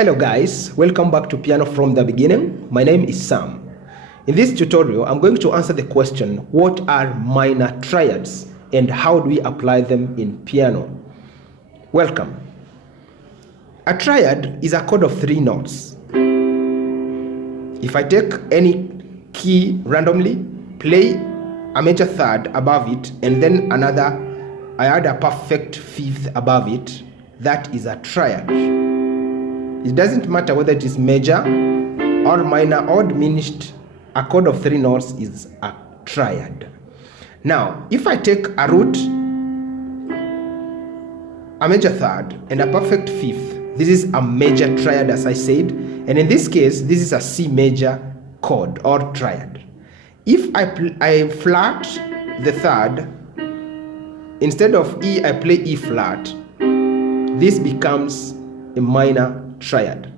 Hello guys, welcome back to Piano from the Beginning. My name is Sam. In this tutorial, I'm going to answer the question, what are minor triads and how do we apply them in piano? Welcome. A triad is a chord of 3 notes. If I take any key randomly, play a major third above it, and then I add a perfect fifth above it, that is a triad. It doesn't matter whether it is major or minor or diminished, a chord of 3 notes is a triad. Now, if I take a root, a major third, and a perfect fifth, this is a major triad as I said, and in this case, this is a C major chord or triad. If I flat the third, instead of E, I play E flat, this becomes a minor triad.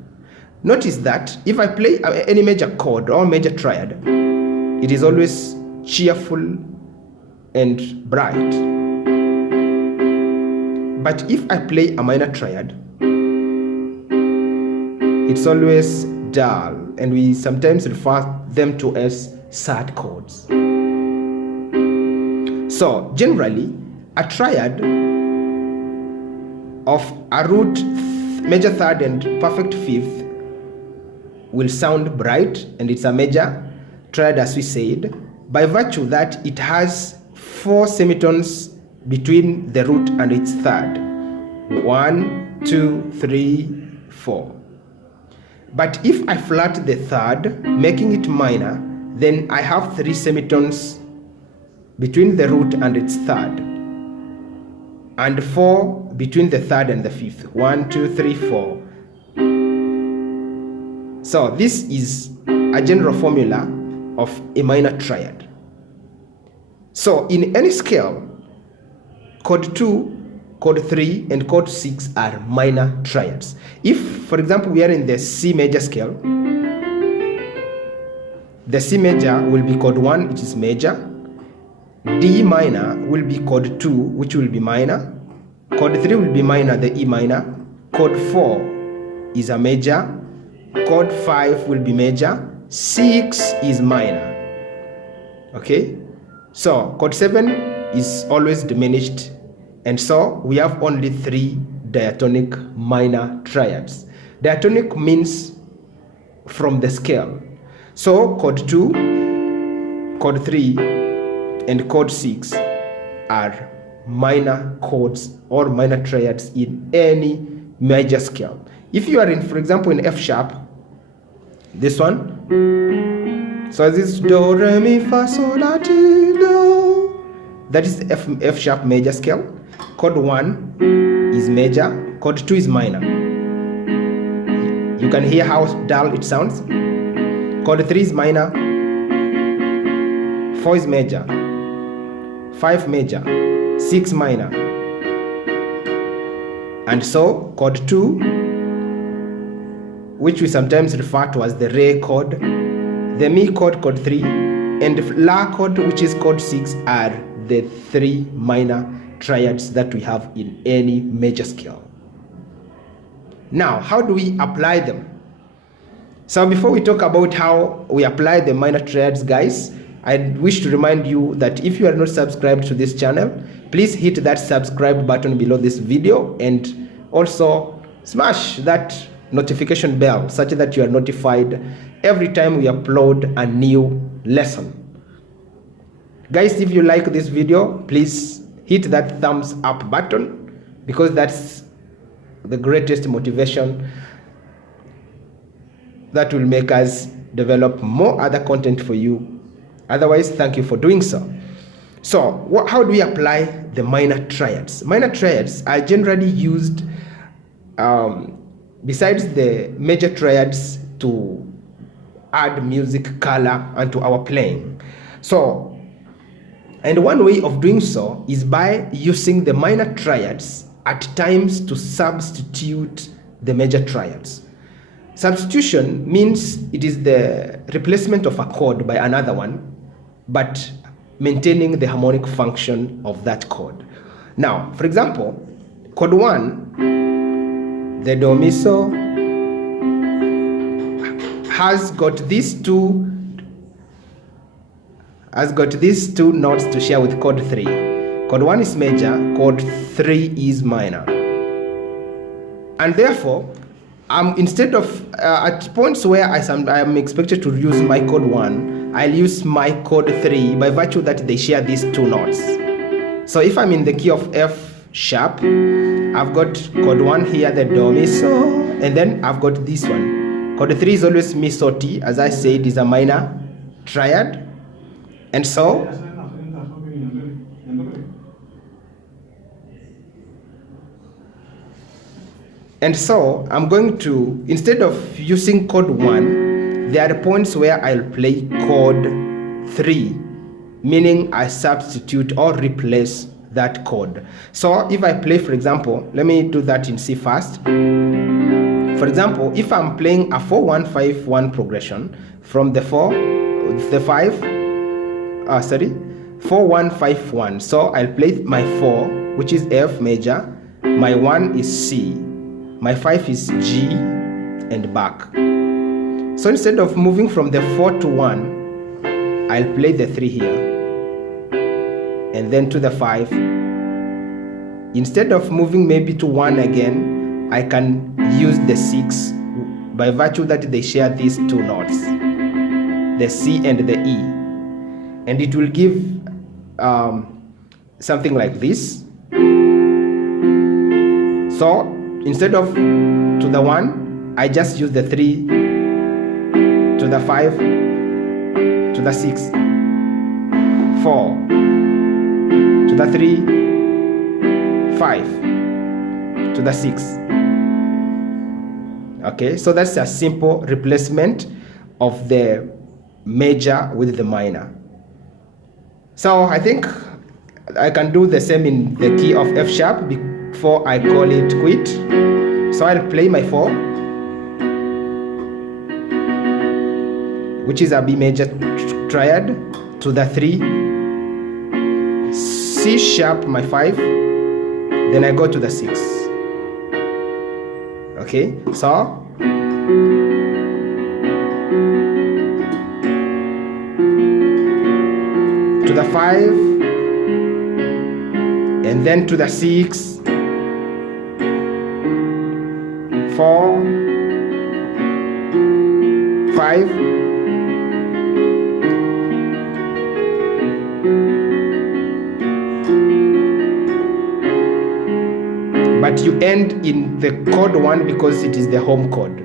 Notice that if I play any major chord or major triad, it is always cheerful and bright. But if I play a minor triad, it's always dull, and we sometimes refer them to as sad chords. So generally, a triad of a root, major third and perfect fifth will sound bright, and it's a major triad as we said, by virtue that it has 4 semitones between the root and its third. 1, 2, 3, 4. But if I flat the third, making it minor, then I have 3 semitones between the root and its third, and 4 between the third and the fifth. 1, 2, 3, 4. So this is a general formula of a minor triad. So in any scale, chord 2, chord 3, and chord 6 are minor triads. If, for example, we are in the C major scale, the C major will be chord 1, which is major. D minor will be chord 2, which will be minor. Chord 3 will be minor, the E minor. Chord 4 is a major. Chord 5 will be major. 6 is minor. Okay? So chord 7 is always diminished. And so we have only 3 diatonic minor triads. Diatonic means from the scale. So chord 2, chord 3, and chord 6 are minor chords or minor triads in any major scale. If you are in, for example, in F sharp, this one, so this is do, re, mi, fa, sol, la, ti, do. That is F sharp major scale. Chord 1 is major, chord 2 is minor. You can hear how dull it sounds. Chord 3 is minor, 4 is major, 5 major, 6 minor. And so chord 2, which we sometimes refer to as the re chord, the mi chord, chord 3, and the la chord, which is chord 6, are the 3 minor triads that we have in any major scale. Now, how do we apply them? So before we talk about how we apply the minor triads, guys, I wish to remind you that if you are not subscribed to this channel, please hit that subscribe button below this video, and also smash that notification bell such that you are notified every time we upload a new lesson. Guys, if you like this video, please hit that thumbs up button, because that's the greatest motivation that will make us develop more other content for you. Otherwise, thank you for doing so. So how do we apply the minor triads? Minor triads are generally used besides the major triads to add music color onto our playing. So, and one way of doing so is by using the minor triads at times to substitute the major triads. Substitution means it is the replacement of a chord by another one, but maintaining the harmonic function of that chord. Now, for example, chord 1, the do, mi, so, has got these two notes to share with chord 3. Chord 1 is major, chord 3 is minor. And therefore, instead of at points where I am expected to use my chord 1, I'll use my chord 3 by virtue that they share these two notes. So if I'm in the key of F sharp, I've got chord 1 here, the do, mi, so, and then I've got this one. Chord 3 is always mi, so, ti, as I said, is a minor triad. And so I'm going to, instead of using chord 1, there are points where I'll play chord 3, meaning I substitute or replace that chord. So if I play, for example, let me do that in C first. For example, if I'm playing a 4-1-5-1 progression from the 4-1-5-1. So I'll play my 4, which is F major, my 1 is C, my 5 is G, and back. So instead of moving from the 4 to 1, I'll play the 3 here, and then to the 5. Instead of moving maybe to 1 again, I can use the 6 by virtue that they share these two notes, the C and the E. And it will give something like this. So instead of to the 1, I just use the 3 to the 5 to the 6, 4 to the 3, 5 to the 6. Okay, so that's a simple replacement of the major with the minor. So I think I can do the same in the key of F sharp before I call it quit. So I'll play my 4, which is a B major triad, to the 3, C sharp my 5, then I go to the 6. Okay, so to the 5, and then to the 6, 4, 5, but you end in the chord 1 because it is the home chord.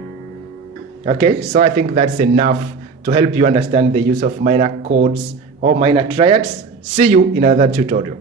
Okay, so I think that's enough to help you understand the use of minor chords or minor triads. See you in another tutorial.